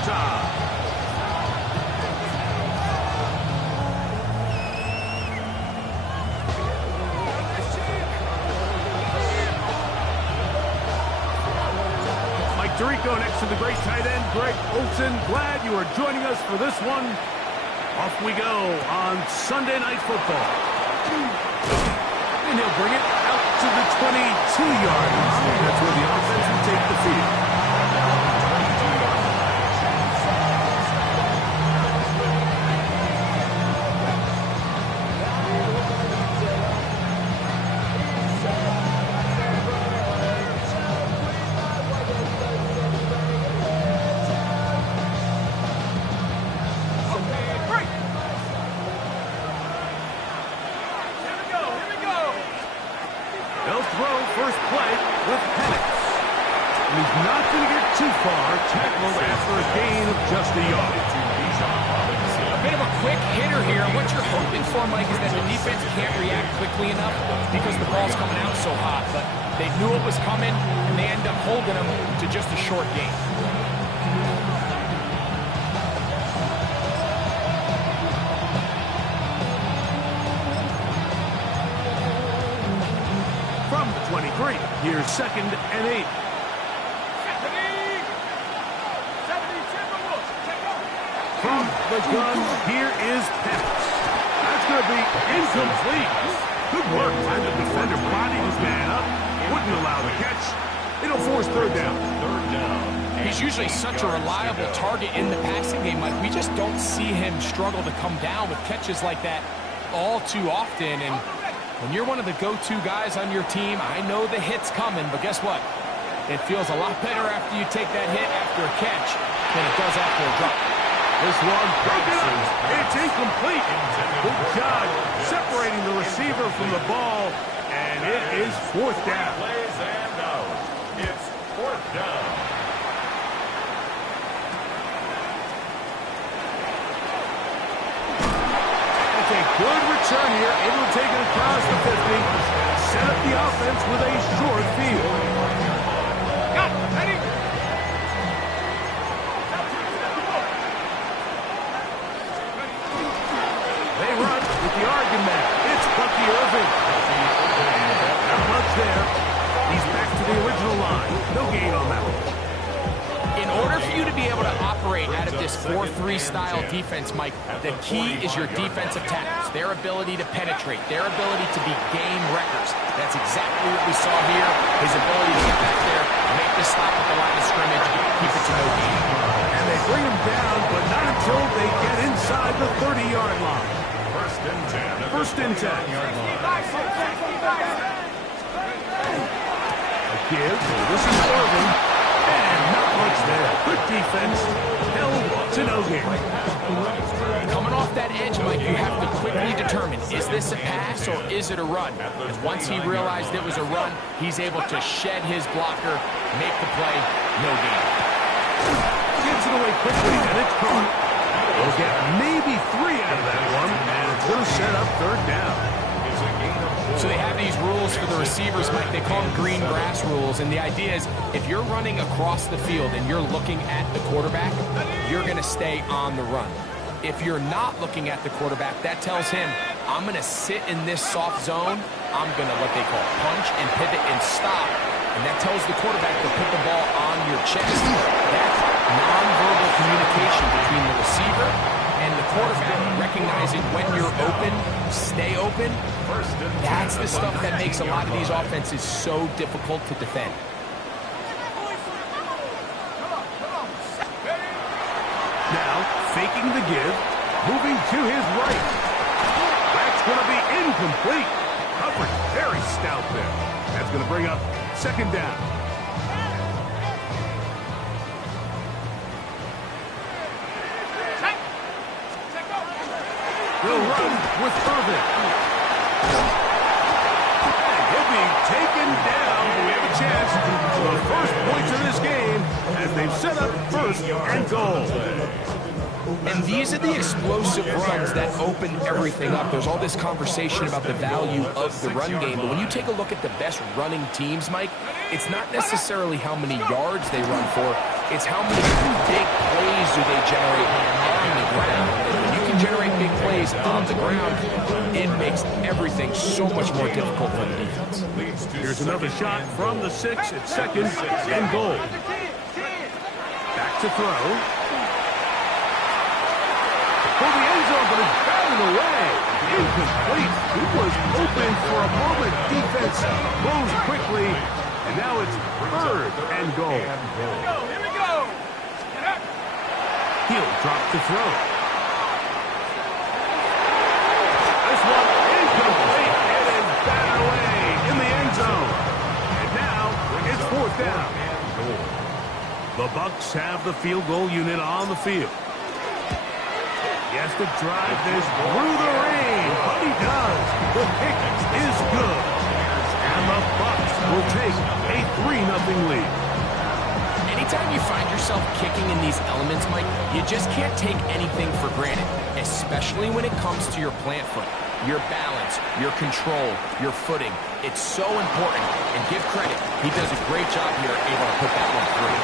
overtime. Mike Tirico next to the great tight end, Greg Olsen. Glad you are joining us for this one. Off we go on Sunday Night Football. And he'll bring it out to the 22-yard line. That's where the offense will take the field. Tackled after a gain of just a yard. A bit of a quick hitter here. What you're hoping for, Mike, is that the defense can't react quickly enough because the ball's coming out so hot. But they knew it was coming, and they end up holding them to just a short gain. From the 23, here's 2nd and 8. From the gun, here is Penix. That's going to be incomplete. Good work by the defender. Bodied his man up. Wouldn't allow the catch. It'll force third down. He's usually such a reliable target in the passing game, Mike. We just don't see him struggle to come down with catches like that all too often. And when you're one of the go-to guys on your team, I know the hit's coming, but guess what? It feels a lot better after you take that hit after a catch than it does after a drop. This one broken up. It's incomplete. Good job separating the receiver from the ball, and it is 4th down. It's 4th down. It's a good return here, able to take it across the 50. Set up the offense with a short field. Got it. Ready? They run with the argument. It's Bucky Irving. Not much there. He's back to the original line. No gain on that one. In order for you to be able to operate out of this 4-3 style defense, Mike, the key is your defensive tackles, their ability to penetrate, their ability to be game wreckers. That's exactly what we saw here. His ability to get back there, make the stop at the line of scrimmage, keep it to no gain. And they bring him down, but not until they get inside the 30-yard line. 1st and 10. 1st and 10. A give. This is Irving. And not much there. Good defense. Held to no gain. Coming off that edge, Mike, you have to quickly determine, is this a pass or is it a run? And once he realized it was a run, he's able to shed his blocker, make the play, no gain. Gets it away quickly, and it's caught. They'll get maybe 3 out of that one, and it's going to set up 3rd down. So they have these rules for the receivers, Mike. They call them green grass rules. And the idea is if you're running across the field and you're looking at the quarterback, you're going to stay on the run. If you're not looking at the quarterback, that tells him, I'm going to sit in this soft zone. I'm going to what they call punch and pivot and stop. And that tells the quarterback to put the ball on your chest. That's nonverbal communication between the receiver and the quarterback, recognizing when you're open, stay open. That's the stuff that makes a lot of these offenses so difficult to defend. Now, faking the give, moving to his right. That's going to be incomplete. Coverage very stout there. That's going to bring up 2nd down. They'll run with Irving. He'll be taken down, but we have a chance for the first points of this game as they've set up 1st and goal. And these are the explosive runs that open everything up. There's all this conversation about the value of the run game, but when you take a look at the best running teams, Mike, it's not necessarily how many yards they run for, it's how many big plays generate on the ground. And when you can generate big plays on the ground, it makes everything so much more difficult for the defense. Here's another shot from the 6 at second and goal. Back to throw. For the end zone, but it's batted away. Incomplete. He was open for a moment. Defense moves quickly, and now it's third and goal. Here we go. Get up. He'll drop to throw. This one incomplete. It is batted away in the end zone. And now it's fourth down. The Bucs have the field goal unit on the field. He has to drive this through the rain, but he does. The kick is good. And the Bucs will take a 3-0 lead. Anytime you find yourself kicking in these elements, Mike, you just can't take anything for granted, especially when it comes to your plant foot, your balance, your control, your footing. It's so important, and give credit. He does a great job here, able to put that one through.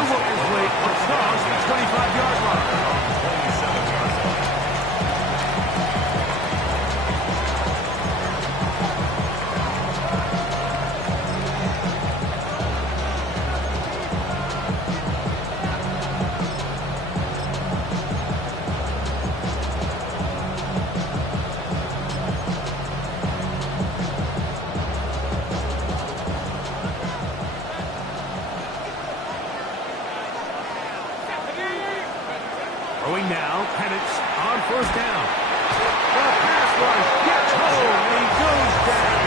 He'll work his way across the 25-yard line. Throwing now, Penix on first down. The pass rush gets home, and he goes down.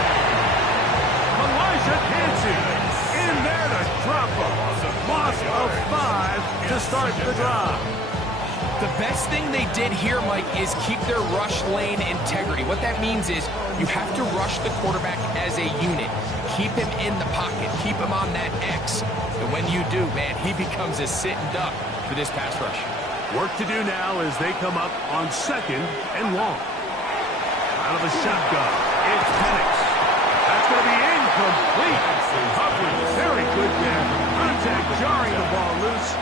Elijah Hansen in there to drop him. Loss of 5 to start the drive. The best thing they did here, Mike, is keep their rush lane integrity. What that means is you have to rush the quarterback as a unit. Keep him in the pocket. Keep him on that X. And when you do, man, he becomes a sitting duck for this pass rush. Work to do now as they come up on second and long. Out of the shotgun, it's Penix. That's going to be incomplete. Coverage very good there. Contact jarring the ball loose.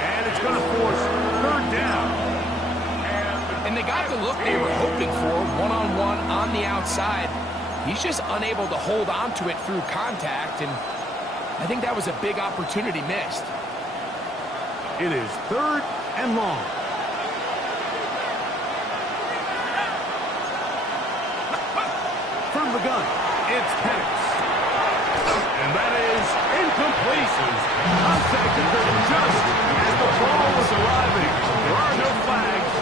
And it's going to force third down. And they got the look they were hoping for, one-on-one on the outside. He's just unable to hold on to it through contact, and I think that was a big opportunity missed. It is third and long. From the gun, it's Penix. And that is incomplete. Contact occurred just as the ball was arriving. There are no flags.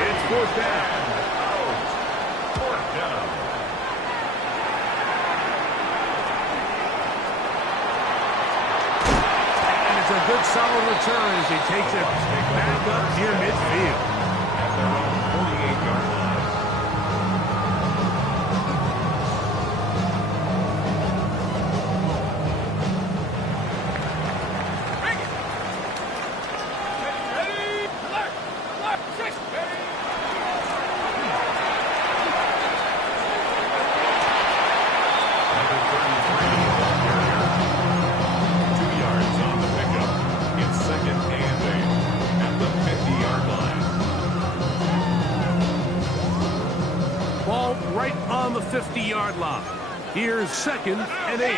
It's fourth down. Fourth down. And it's a good solid return as he takes it back up near midfield. At their own 48-yard line. Ready? Alert! 6. Ready? Number 33, carrier. 2 yards on the pickup. It's second and 8 at the 50-yard line. Ball right on the 50-yard line. Here's second and 8. A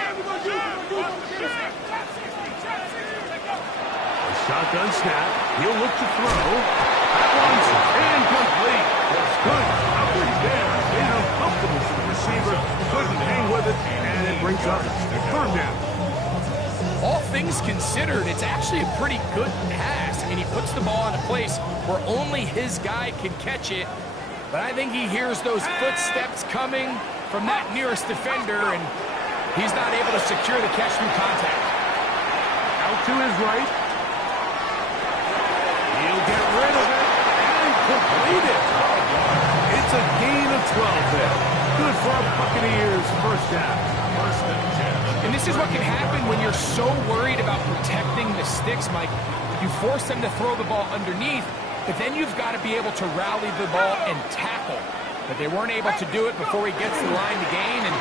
shotgun snap. He'll look to throw. That one's incomplete. Good coverage there. Made it uncomfortable for the receiver. Couldn't hang with it, and it brings up third down. All things considered, it's actually a pretty good pass. I mean, he puts the ball in a place where only his guy can catch it. But I think he hears those footsteps coming from that nearest defender, and he's not able to secure the catch through contact. Out to his right. He'll get rid of it and complete it. It's a gain of 12 there. Good for a Buccaneers first down. First and 10. And this is what can happen when you're so worried about protecting the sticks, Mike. You force them to throw the ball underneath, but then you've got to be able to rally the ball and tackle. But they weren't able to do it before he gets the line to gain, and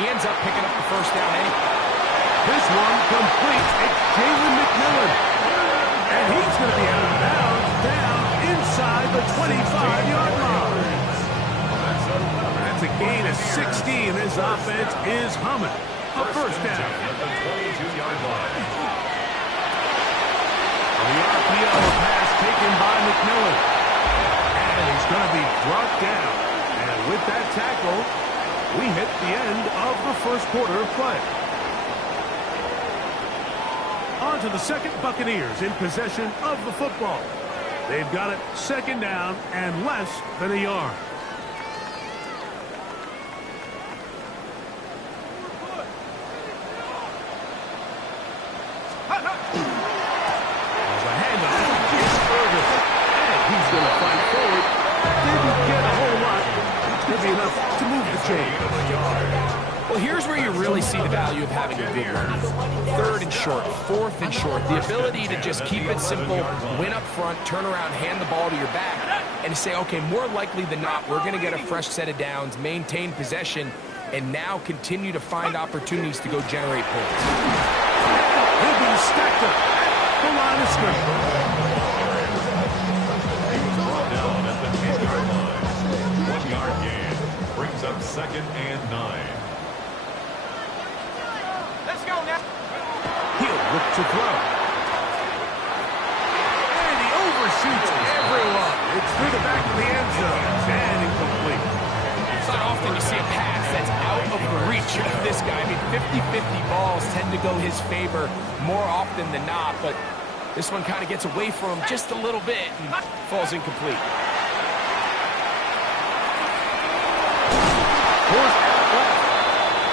he ends up picking up the first down anyway. This one complete. It's Jalen McMillan. And he's going to be out of bounds down inside the 25-yard line. That's a gain of 16. This offense is humming. A first down. At the 22-yard line. The RPO pass taken by McMillan. And he's going to be brought down. And with that tackle, we hit the end of the first quarter of play. On to the second. Buccaneers in possession of the football. They've got it second down and less than a yard. There's a handoff. It's Irvin. And he's going to fight forward. Didn't get a whole lot. It's going to be enough to move the chain. Well, here's where you really see the value of having a good run. Third and short, fourth and short. The ability to just keep it simple, win up front, turn around, hand the ball to your back, and say, okay, more likely than not, we're going to get a fresh set of downs, maintain possession, and now continue to find opportunities to go generate points. He'll be stacked up at the line of scrimmage. He was brought down at the 10-yard line. 1-yard gain brings up second and 9. Let's go now. He'll look to throw. And he overshoots everyone. It's through the back of the end zone. And incomplete. It's not often you see a pass that's out of the reach of this guy. I mean, 50-50 balls tend to go his favor more often than not, but this one kind of gets away from him just a little bit and falls incomplete.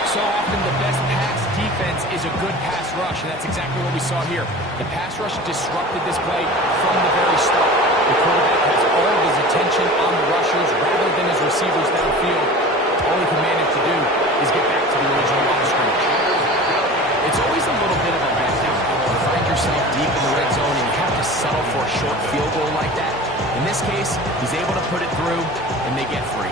So often the best pass defense is a good pass rush, and that's exactly what we saw here. The pass rush disrupted this play from the very start. The quarterback has all of his attention on the rushers rather than his receivers downfield. All he can manage to do is get back to the original line of scrimmage. It's always a little bit of a letdown when you find yourself deep in the red zone and you have to settle for a short field goal like that. In this case, he's able to put it through, and they get free.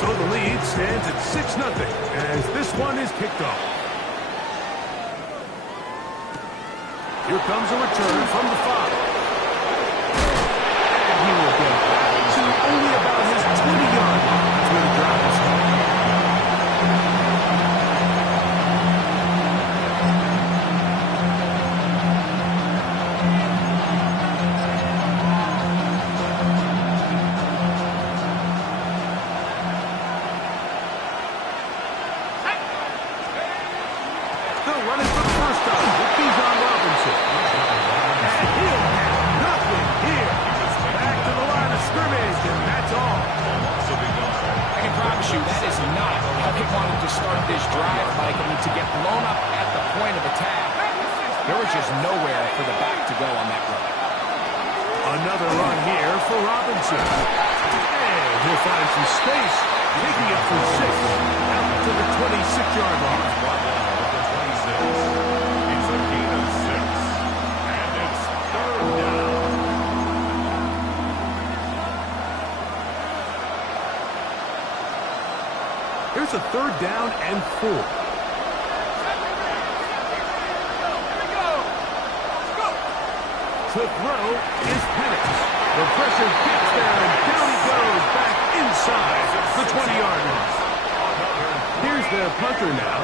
So the lead stands at 6-0 as this one is kicked off. Here comes a return from the 5. And he will get back to only about his 20-yard line. That's where the drive is started. Still running for the first time with Bijan Robinson. And he'll have nothing here. Back to the line of scrimmage, and that's all. I can promise you that is not how they wanted to start this drive, Mike. I mean, to get blown up at the point of attack, there was just nowhere for the back to go on that run. Another run here for Robinson. And he'll find some space, taking it for 6 out to the 26-yard line. Brought down at the 26. It's a gain of 6. And it's third down. Here's a third down and 4. To throw is Penix. The pressure gets there, and down he goes back inside the 20-yard line. Here's their punter now,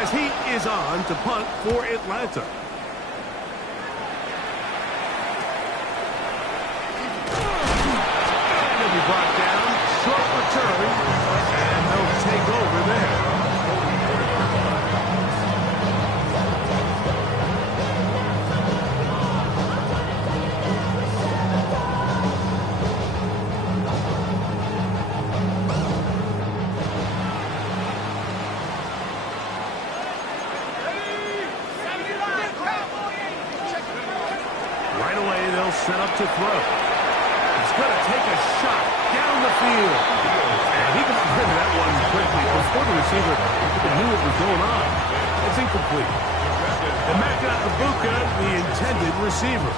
as he is on to punt for Atlanta. And he'll be brought down, short return, and they'll take over there. Right away, they'll set up to throw. He's going to take a shot down the field. And he got rid of that one quickly before the receiver even knew what was going on. It's incomplete. And Matt got Ibuka, the intended receiver.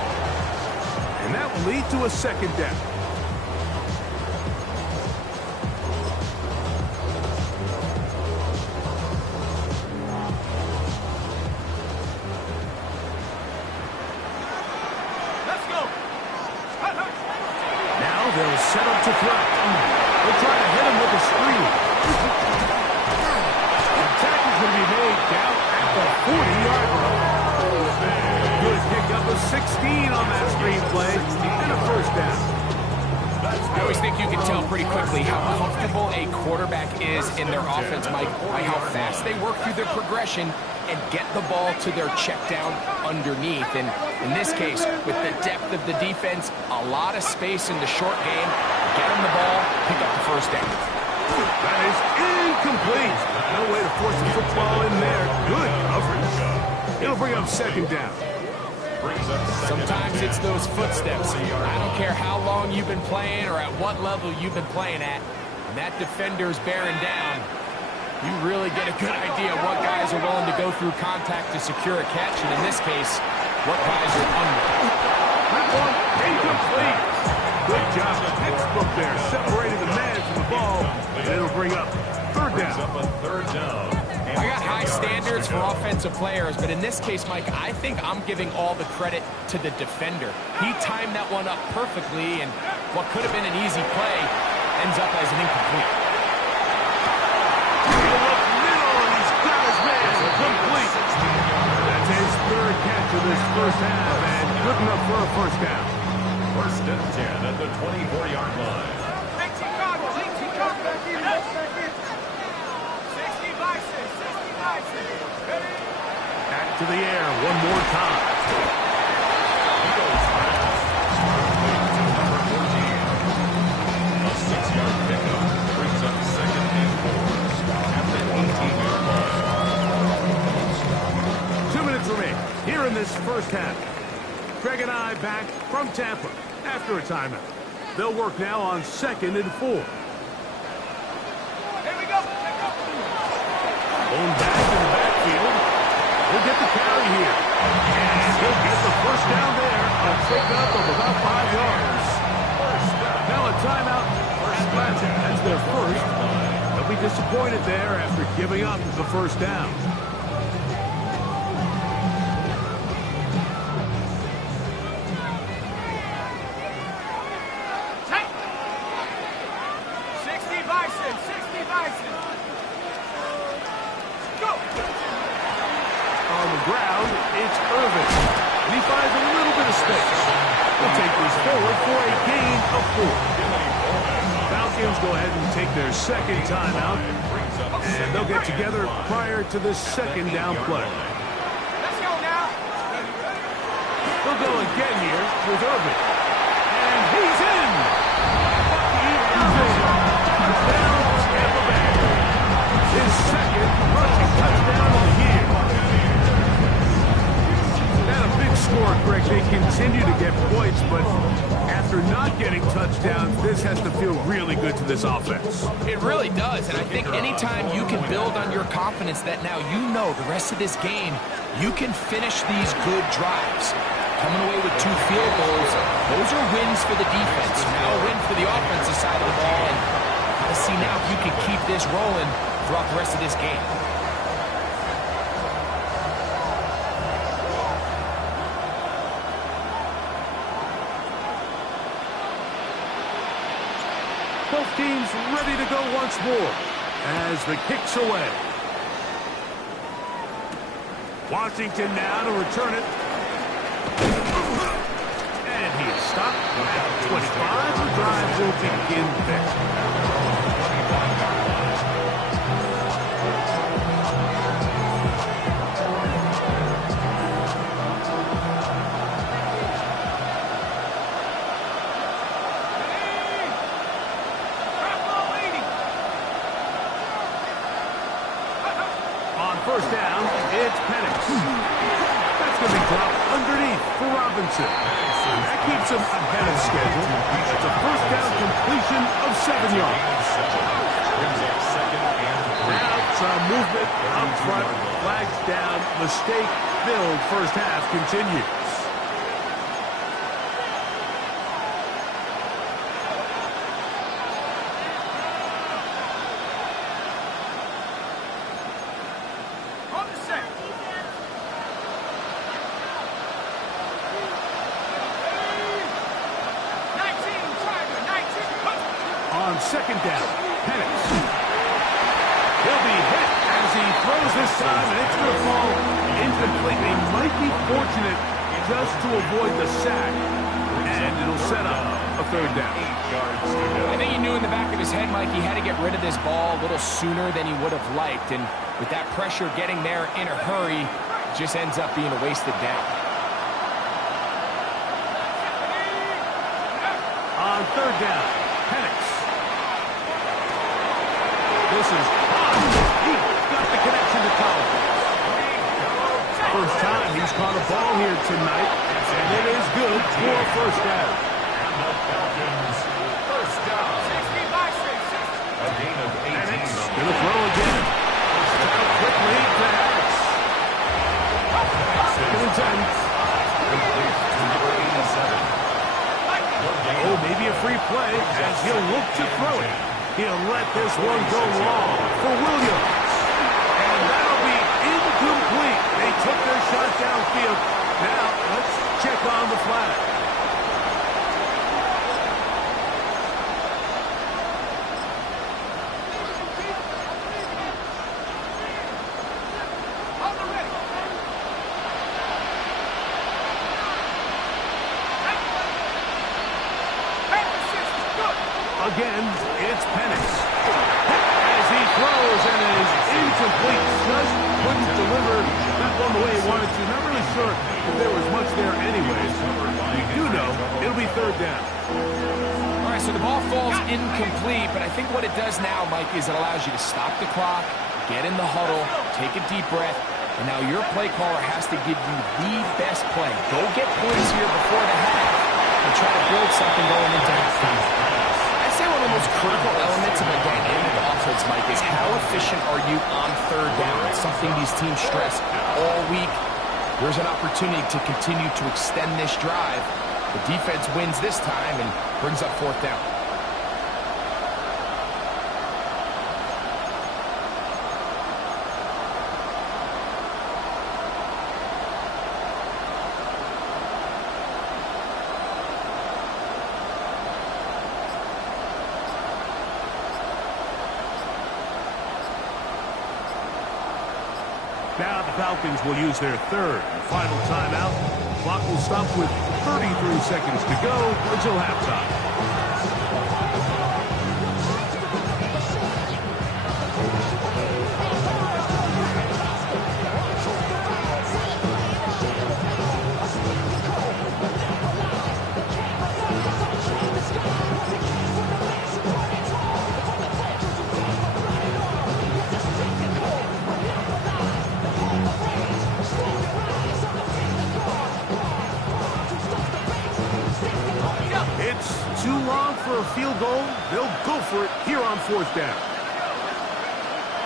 And that will lead to a second down. pretty quickly how comfortable a quarterback is in their offense, Mike, by how fast they work through their progression and get the ball to their check down underneath. And in this case, with the depth of the defense, a lot of space in the short game, get them the ball, pick up the first down. That is incomplete. No way to force the football in there. Good coverage. It'll bring up second down. Sometimes it's those footsteps. I don't care how long you've been playing or at what level you've been playing at. When that defender's bearing down, you really get a good idea of what guys are willing to go through contact to secure a catch, and in this case, what guys are unwilling. That one incomplete. Good job. Textbook there, separating the man from the ball, and it'll bring up third down. I got high standards for offensive players, but in this case, Mike, I think I'm giving all the credit to the defender. He timed that one up perfectly, and what could have been an easy play ends up as an incomplete. That's his third catch of this first half, and good enough for a first down. First and 10 at the 24-yard line. 18 Chicago, back in. 60 Bison, 60 Bison. Ready? Back to the air one more time. He goes fast. Number 14. A 6-yard pickup brings up second and 4 at the 18-yard line. 2 minutes remain here in this first half. Greg and I back from Tampa after a timeout. They'll work now on second and 4. Here we go. Going back in the backfield. He'll get the carry here. And he'll get the first down there. A pickup of about 5 yards. Now a timeout for Atlanta. That's their first. They'll be disappointed there after giving up the first down. Falcons go ahead and take their second timeout, and they'll get together prior to the second down play. Let's go now. They'll go again here with Irvin. And he's in! Bucky Irvin. Touchdown, Tampa Bay. His second rushing touchdown of the year. And a big score, Greg. They continue to get points, but after not getting touchdowns, this has to feel really good to this offense. It really does, and I think anytime you can build on your confidence that now you know the rest of this game, you can finish these good drives. Coming away with 2 field goals, those are wins for the defense. Now a win for the offensive side of the ball, and let's see now if you can keep this rolling throughout the rest of this game. Both teams ready to go once more as the kick's away. Washington now to return it. And he is stopped at 25. The drive will begin there. First down, it's Penix. That's going to be dropped underneath for Robinson. That keeps him ahead of schedule. It's a first down completion of 7 yards. Now some movement up front. Flags down. Mistake-filled first half continues. On second down, Penix. He'll be hit as he throws this time, and it's going to fall incomplete. They might be fortunate just to avoid the sack And it'll set up a third down. 8 yards to go. I think he knew in the back of his head, Mike, he had to get rid of this ball a little sooner than he would have liked. And with that pressure getting there in a hurry, it just ends up being a wasted down. On third down, Penix. This is on. He got the connection to Collins. First time he's caught a ball here tonight, and it is good for a first down. And the Falcons, first down. 60 by 6. A gain of 18. Penix going to throw again. First down quickly to Penix. Second and 10. Complete to number 87. Oh, maybe a free play as he'll look to throw it. He'll let this one go long for Williams. And that'll be incomplete. They took their shot downfield. Now, let's check on the flag. On the ready. Again, it's Penix. As he throws and is incomplete. Just couldn't deliver that one the way he wanted to. Not really sure if there was much there anyways. We do know it'll be third down. All right, so the ball falls incomplete, but I think what it does now, Mike, is it allows you to stop the clock, get in the huddle, take a deep breath, and now your play caller has to give you the best play. Go get points here before the half and try to build something going into halftime. I'd say one of the most critical elements of a dynamic offense, Mike, is how efficient are you on third down? It's something these teams stress all week. There's an opportunity to continue to extend this drive. The defense wins this time and brings up fourth down. Now the Falcons will use their third and final timeout. Clock will stop with 33 seconds to go until halftime. Too long for a field goal. They'll go for it here on fourth down.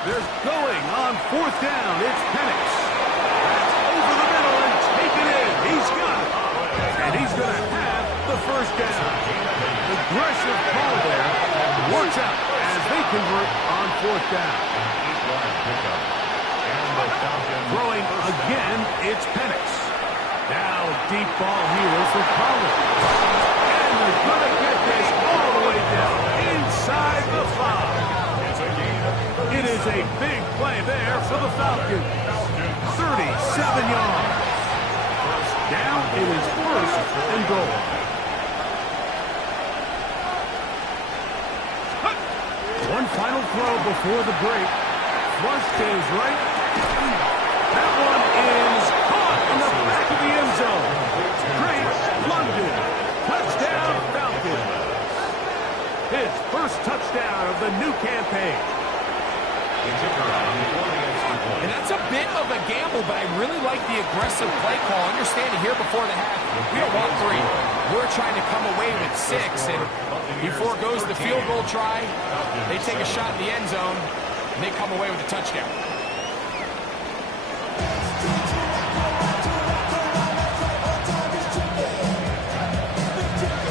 They're going on fourth down. It's Penix. That's over the middle and taken in. He's got it. And he's going to have the first down. Aggressive call there. Works out as they convert on fourth down. Throwing again, it's Penix. Now a deep ball here for Collins. And they're going to get this all the way down inside the 5. It is a big play there for the Falcons. 37 yards. Now it is first and goal. One final throw before the break. Flush to his right. That one is caught in the back of the end zone. Great London. Touchdown, Falcons. His first touchdown of the new campaign. And that's a bit of a gamble, but I really like the aggressive play call. Understand it here before the half. We don't want 3. We're trying to come away with 6. And he foregoes the field goal try. They take a shot in the end zone, and they come away with a touchdown.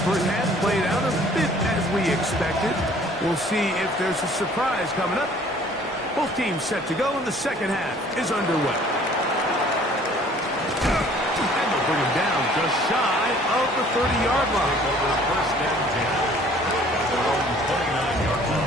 First half played out a bit as we expected. We'll see if there's a surprise coming up. Both teams set to go, and the second half is underway. And they'll bring him down just shy of the 30-yard line. First down 10 at their own 29-yard line.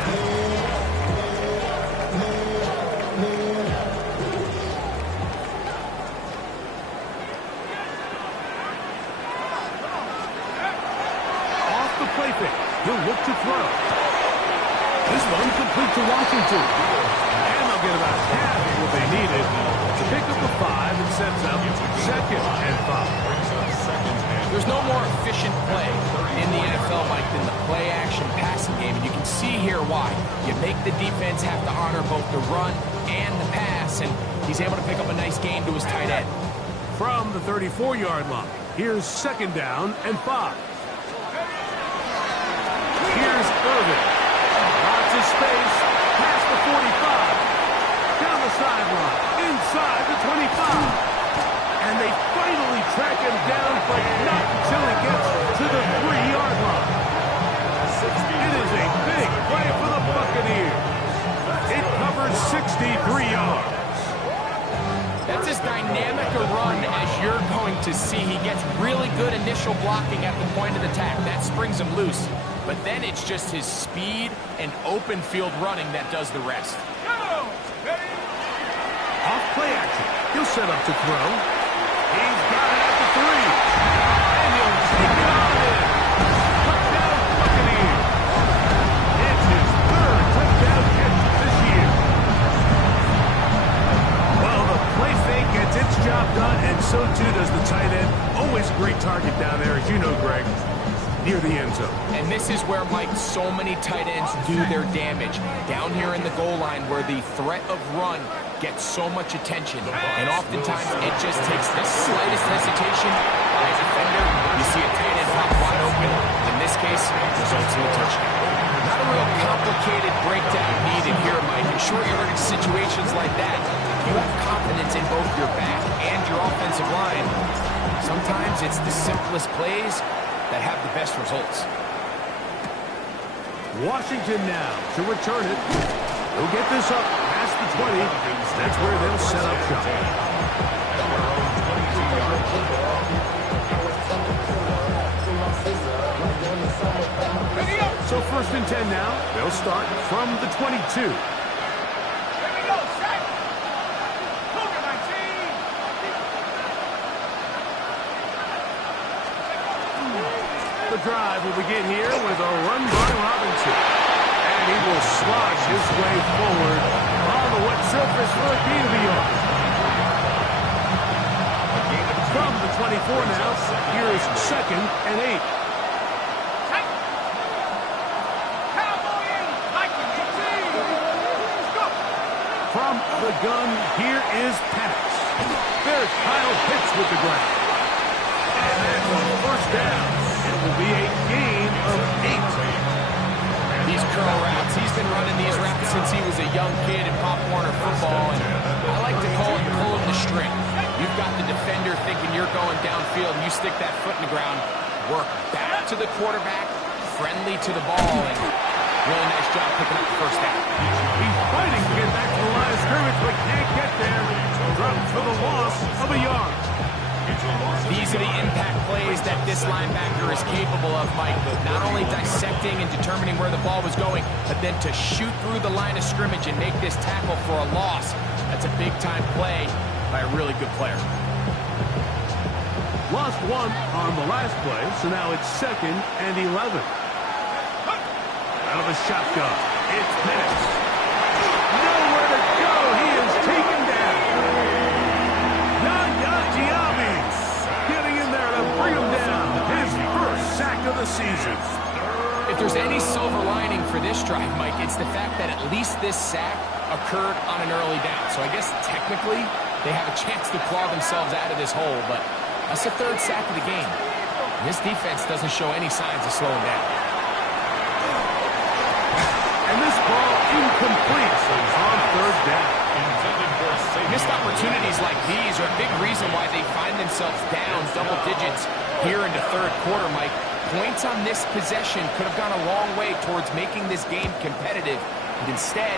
He'll look to throw. This one complete to Washington. And they'll get about half of what they needed to pick up the 5 and sets up 2nd and 5. There's no more efficient play in the NFL, Mike, than the play-action passing game. And you can see here why. You make the defense have to honor both the run and the pass, and he's able to pick up a nice gain to his tight end. From the 34-yard line, here's 2nd down and 5. Here's Irvin. Lots of space. Past the 45. Down the sideline. Inside the 25. And they finally track him down, but not until he gets to the 3-yard line. It is a big play for the Buccaneers. It covers 63 yards. That's as dynamic a run as you're going to see. He gets really good initial blocking at the point of attack. That springs him loose. But then it's just his speed and open field running that does the rest. Off play action. He'll set up to throw. He's got it at the 3. And he'll take it on in. Touchdown Buccaneers. It's his 3rd touchdown catch this year. Well, the play fake gets its job done, and so too does the tight end. Always a great target down there, as you know, Greg, near the end zone. And this is where, Mike, so many tight ends do their damage. Down here in the goal line where the threat of run gets so much attention. And oftentimes it just takes the slightest hesitation by a defender. You see a tight end pop wide open. In this case, results in a touchdown. Not a real complicated breakdown needed here, Mike. In short yardage situations like that, you have confidence in both your back and your offensive line. Sometimes it's the simplest plays that have the best results. Washington now to return it. They'll get this up past the 20. That's where they'll set up shop. So 1st and 10 now. They'll start from the 22. The drive will begin here with a run by Robinson. And he will slosh his way forward on the wet surface for a gain of a yard. From the 24 now, here is 2nd and 8. From the gun, here is pass. There's Kyle Pitts with the grab. And that's on 1st down. It will be a gain of 8. These curl routes, he's been running these routes since he was a young kid in Pop Warner football, and I like to call it pulling the string. You've got the defender thinking you're going downfield, and you stick that foot in the ground, work back to the quarterback, friendly to the ball, and really nice job picking up the 1st down. He's fighting to get back to the line of scrimmage, but can't get there. Dropped for the loss of a yard. These are the impact plays that this linebacker is capable of, Mike. Not only dissecting and determining where the ball was going, but then to shoot through the line of scrimmage and make this tackle for a loss. That's a big-time play by a really good player. Lost 1 on the last play, so now it's 2nd and 11. Out of a shotgun, it's Pitts. Nowhere to go. He is taken down. Getting in there to bring him down. His 1st sack of the season. If there's any silver lining for this drive, Mike, it's the fact that at least this sack occurred on an early down. So I guess technically they have a chance to claw themselves out of this hole, but that's the 3rd sack of the game. And this defense doesn't show any signs of slowing down. And this ball incomplete on 3rd down. Missed opportunities like these are a big reason why they find themselves down double digits here into 3rd quarter, Mike. Points on this possession could have gone a long way towards making this game competitive. But instead,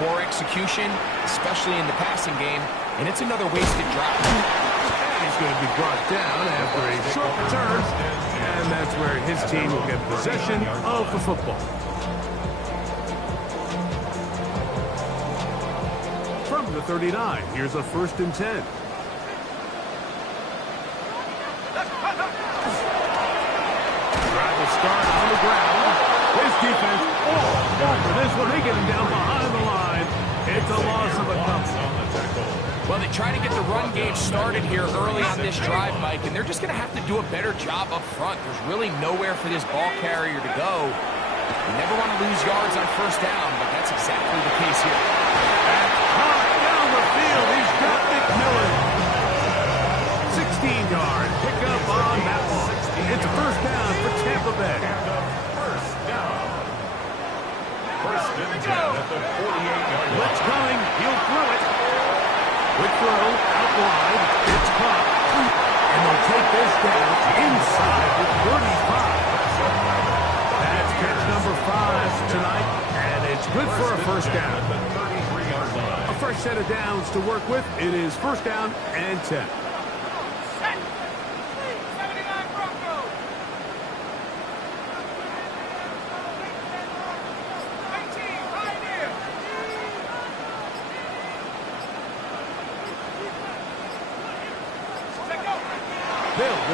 poor execution, especially in the passing game, and it's another wasted drive. He's going to be brought down after a short return, and that's where his team will get possession of the football. From the 39, here's a 1st and 10. Drive will start on the ground. defense all over this one. They get him down behind the line. It's a loss of a couple. Well, they try to get the run game started here early on this drive, Mike, and they're just going to have to do a better job up front. There's really nowhere for this ball carrier to go. You never want to lose yards on first down, but that's exactly the case here. That's high down the field. He's got McMillan. 16-yard pickup on that one. It's a first down for Tampa Bay. First and 10 at the 48-yard line. Blitz coming. He'll throw it. Quick throw out wide. It's caught. And they'll take this down inside the 35. That's catch number 5 tonight. And it's good for a first down. A fresh set of downs to work with. It is first down and 10.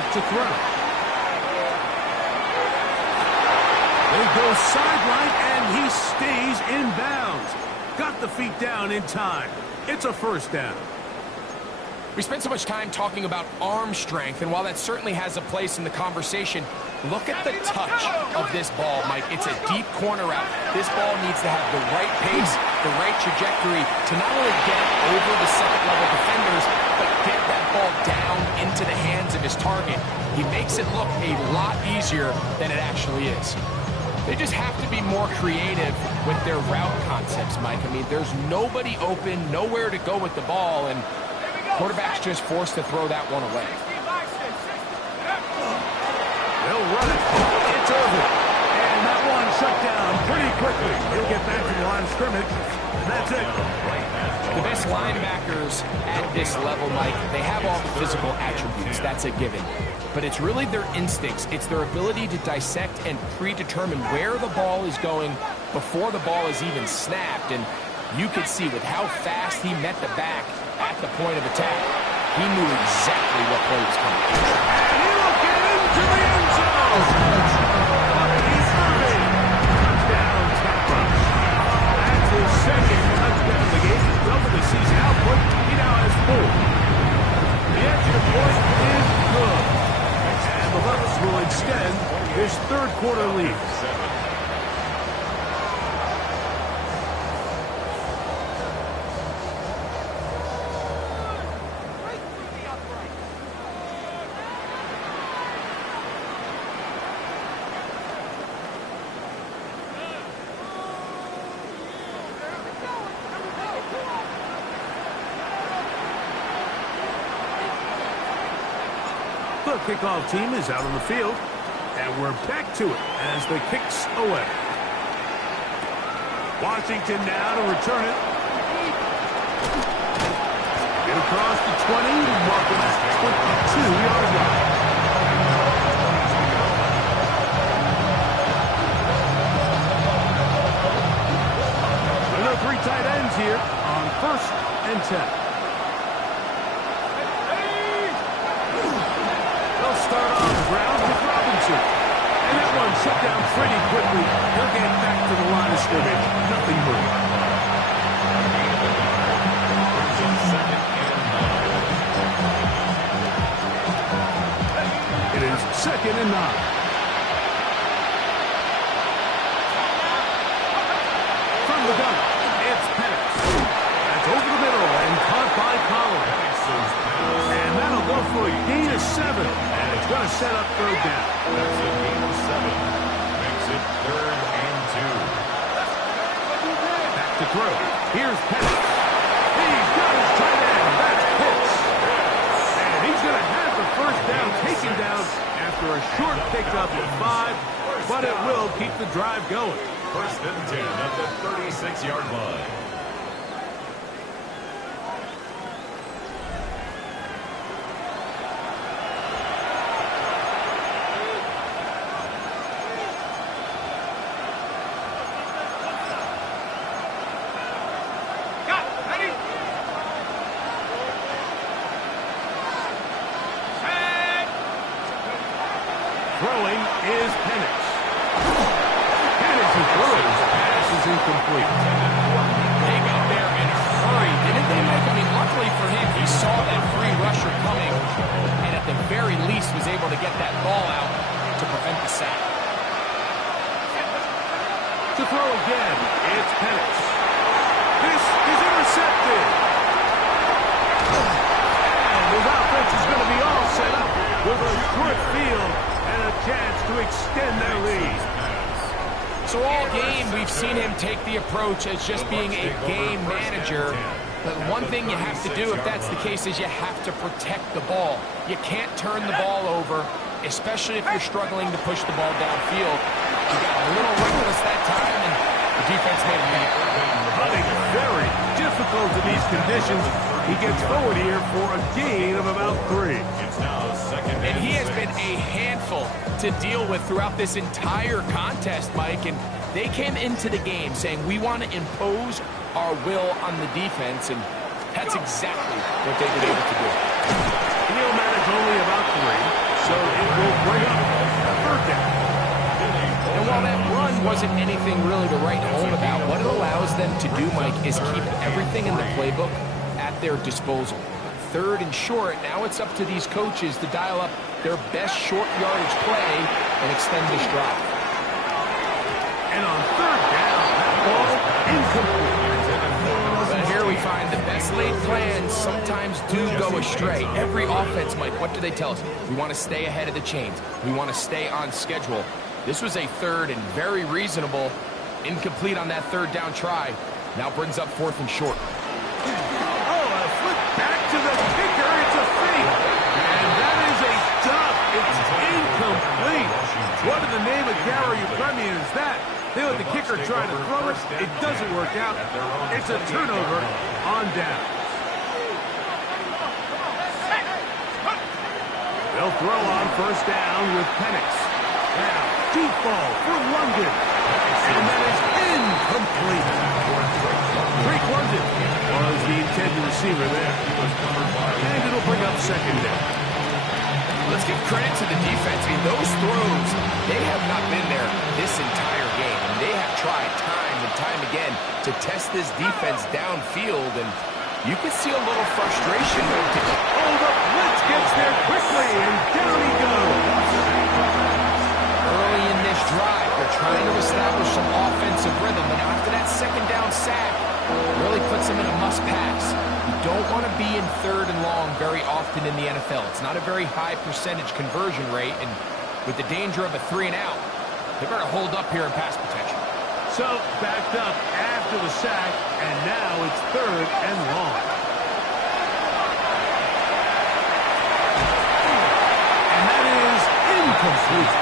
To throw. They go sideline, and he stays in bounds. Got the feet down in time. It's a first down. We spent so much time talking about arm strength, and while that certainly has a place in the conversation, look at the touch of this ball, Mike. It's a deep corner route. This ball needs to have the right pace, the right trajectory to not only get over the second-level defenders, but get that ball down into the hands of his target. He makes it look a lot easier than it actually is. They just have to be more creative with their route concepts, Mike. I mean, there's nobody open, nowhere to go with the ball, and quarterback's just forced to throw that one away. They'll run it. It's over. And that one shut down pretty quickly. He'll get back to the line of scrimmage. That's it. The best linebackers at this level, Mike, they have all the physical attributes. That's a given. But it's really their instincts. It's their ability to dissect and predetermine where the ball is going before the ball is even snapped. And you could see with how fast he met the back at the point of attack, he knew exactly what play was coming. And he'll get into the end zone. He's moving. Touchdown, Tampa. That's his second touchdown of the game. He's doubled the season output. He now has 4. The extra point is good. And the Bucs will extend his third quarter lead. The kickoff team is out on the field, and we're back to it as the kick's away. Washington now to return it. Get across the 20, marking at 22-yard line. Another 3 tight ends here on first and 10. Start on the ground with Robinson. And that one shut down pretty quickly. He'll get back to the line of scrimmage. Nothing more. It is second and 9. From the gun, it's Penix. That's over the middle and caught by Collins. And that'll go for a gain of 7. And it's going to set up third down. That's a gain of 7. Makes it 3rd and 2. Back to throw. Here's Penix. He's got his tight end. That's Pitts. And he's going to have the first down taken down after a short pickup of 5. But it will keep the drive going. First and 10 at the 36-yard line. Throwing is Penix. And as he incomplete. They got there in a hurry, didn't they, Mike? I mean, luckily for him, he saw that free rusher coming, and at the very least was able to get that ball out to prevent the sack. To throw again, it's Penix. This is intercepted. And his offense is going to be all set up with a short field and a chance to extend their lead. So all game, we've seen him take the approach as just being a game manager. But one thing you have to do, if that's the case, is you have to protect the ball. You can't turn the ball over, especially if you're struggling to push the ball downfield. He got a little reckless that time, and the defense made a beat. Hunting very difficult in these conditions. He gets forward here for a gain of about 3. And he has been a handful to deal with throughout this entire contest, Mike. And they came into the game saying, we want to impose our will on the defense, and that's exactly what they've been able to do. He'll manage only about 3, so it will bring up a third down. And while that run wasn't anything really to write home about, what it allows them to do, Mike, is keep everything in the playbook at their disposal. 3rd and short, now it's up to these coaches to dial up their best short yardage play and extend this drive. And on 3rd down, that ball incomplete. But here we find the best laid plans sometimes do go astray. Every offense, Mike, what do they tell us? We want to stay ahead of the chains. We want to stay on schedule. This was a 3rd and very reasonable. Incomplete on that 3rd down try. Now brings up 4th and short. Oh, a flip back to the kicker. It's a fake. And that is a dump. It's incomplete. What in the name of Gary Premier is that? They let the kicker try to throw it. It doesn't work out. It's a turnover on down. They'll throw on 1st down with Penix. Now, deep ball for London. And that is incomplete. Drake London was the intended receiver there. And it'll bring up 2nd down. Let's give credit to the defense. I mean, those throws, they have not been there this entire game. And they have tried time and time again to test this defense downfield. And you can see a little frustration. Oh, the blitz gets there quickly, and down he goes. Early in this drive, they're trying to establish some offensive rhythm. And after that 2nd down sack, really puts them in a must-pass. You don't want to be in 3rd and long very often in the NFL. It's not a very high percentage conversion rate, and with the danger of a 3-and-out, they better hold up here in pass protection. So, backed up after the sack, and now it's 3rd and long. And that is incomplete.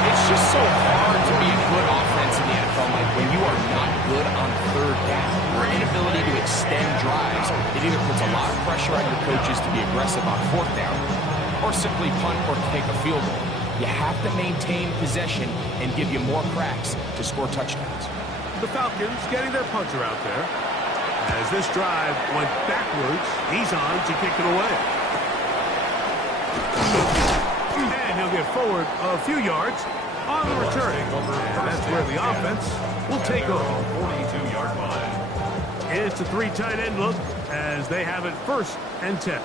It's just so hard to be a good offense in the NFL, Mike, when you are not good on 3rd down. Your inability to extend drives, it either puts a lot of pressure on your coaches to be aggressive on 4th down, or simply punt or take a field goal. You have to maintain possession and give you more cracks to score touchdowns. The Falcons getting their punter out there. As this drive went backwards, he's on to kick it away. And he'll get forward a few yards on the return. And that's where the offense will take over. 42-yard line. It's a 3 tight end look as they have it 1st and 10.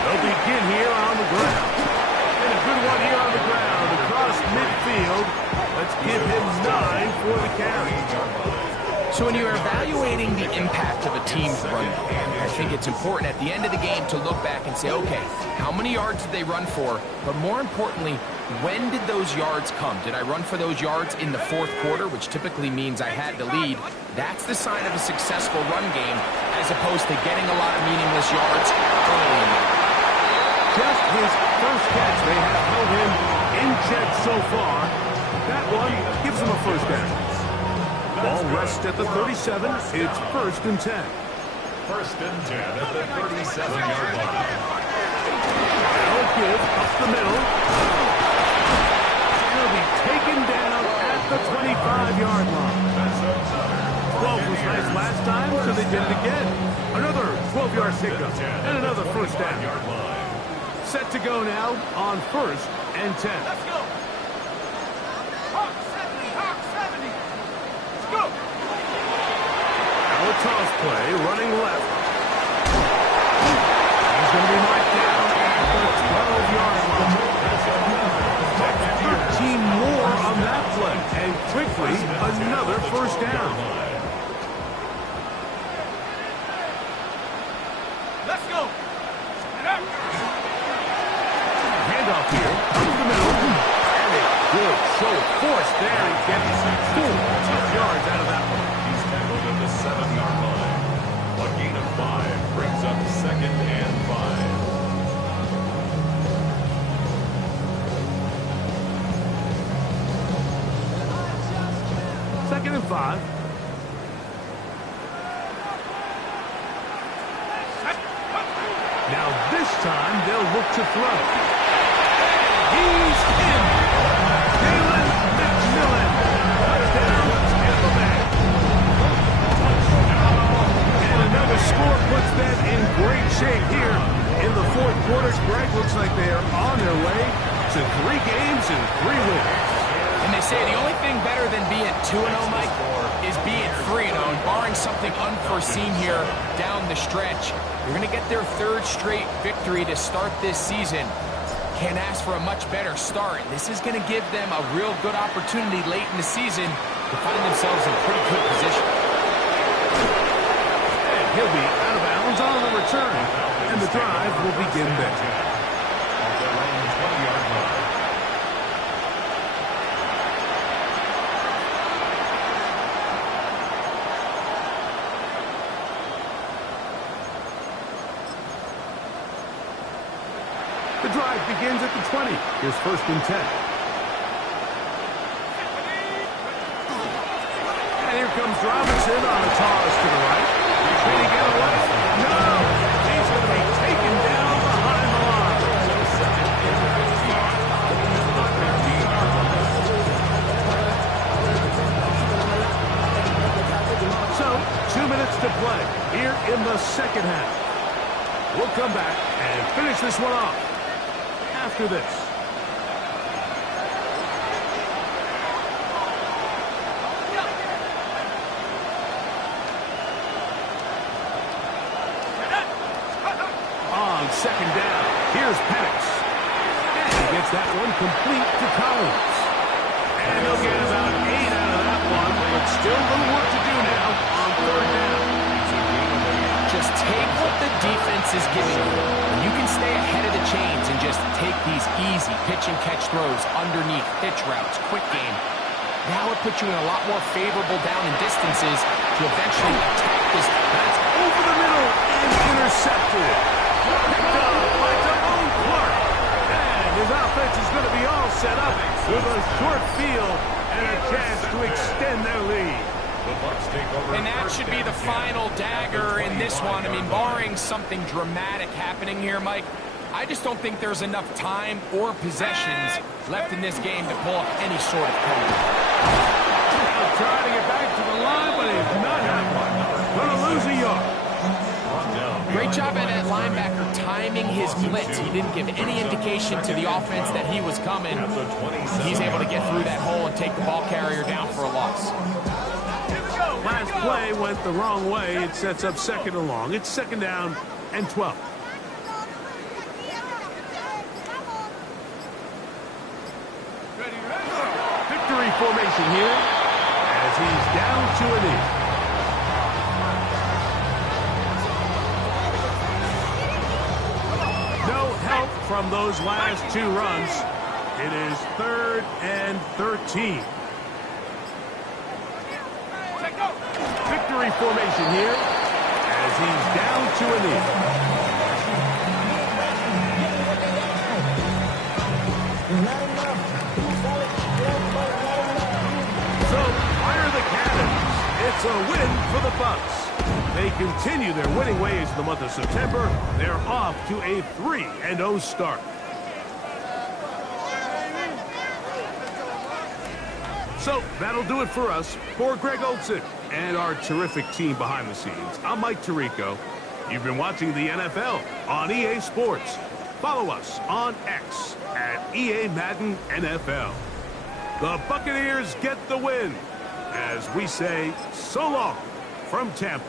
They'll begin here on the ground. And a good one here on the ground across midfield. Let's give him 9 for the carry. So when you're evaluating the impact of a team's run game, I think it's important at the end of the game to look back and say, okay, how many yards did they run for? But more importantly, when did those yards come? Did I run for those yards in the 4th quarter, which typically means I had the lead? That's the sign of a successful run game, as opposed to getting a lot of meaningless yards early in the game. Just his first catch. They have held him in check so far. That one gives him a 1st down. Ball rests at the 37. It's 1st and 10. 1st and 10 at the 37-yard line. Now give up the middle. He'll be taken down at the 25-yard line. 12 was nice last time, so they did it again. Another 12-yard pickup and another 1st down. Set to go now on 1st and 10. toss play, running left. He's going to be marked down at the 12-yard line. 13 more on that play, and quickly another first down. Let's go. Handoff here, up the middle, and a good show of force there. He gets 4 yards out of that one. He's tackled at the 7-yard line. A gain of 5 brings up 2nd and 5. Second and 5. Now this time they'll look to throw. He's in. Jalen McMillan. Touchdown, Tampa Bay. And another score puts them in great shape here in the fourth quarter. Greg, looks like they are on their way to 3 games and 3 wins. And they say the only thing better than being 2-0, Mike, is being 3-0. And barring something unforeseen here down the stretch, you're going to get their 3rd straight victory to start this season. Can't ask for a much better start. This is going to give them a real good opportunity late in the season to find themselves in pretty good position. And he'll be out of bounds on the return. And the drive will begin there. Off their own 20-yard line. The drive begins at the 20. Here's 1st and 10. And here comes Robinson on a toss to the right. Can he get away? No! He's going to be taken down behind the line. So, 2 minutes to play here in the second half. We'll come back and finish this one off after this. On second down, here's Penix. And he gets that one complete to Collins. And they'll get about 8 out of that one, but still a little work to do now on 3rd down. Just take what the defense is giving you. When you can stay ahead of the chains and just take these easy pitch and catch throws underneath pitch routes, quick game, that would put you in a lot more favorable down and distances to eventually attack this. That's over the middle and intercepted. Picked up by Devon Clark. And his offense is going to be all set up with a short field and a chance to extend their lead. And that should be the final dagger in this one. I mean, barring something dramatic happening here, Mike, I just don't think there's enough time or possessions left in this game to pull up any sort of comeback. Trying to get back to the line, but it's not happening. Going to lose a yard. Great job at that linebacker timing his blitz. He didn't give any indication to the offense that he was coming. He's able to get through that hole and take the ball carrier down for a loss. Last play went the wrong way. It sets up 2nd and long. It's 2nd down and 12. Victory formation here as he's down to a knee. No help from those last 2 runs. It is 3rd and 13. Victory formation here as he's down to a knee. So, fire the cannons. It's a win for the Bucs. They continue their winning ways in the month of September. They're off to a 3-0 start. So, that'll do it for us. For Greg Olson and our terrific team behind the scenes, I'm Mike Tirico. You've been watching the NFL on EA Sports. Follow us on X at EA Madden NFL. The Buccaneers get the win as we say so long from Tampa.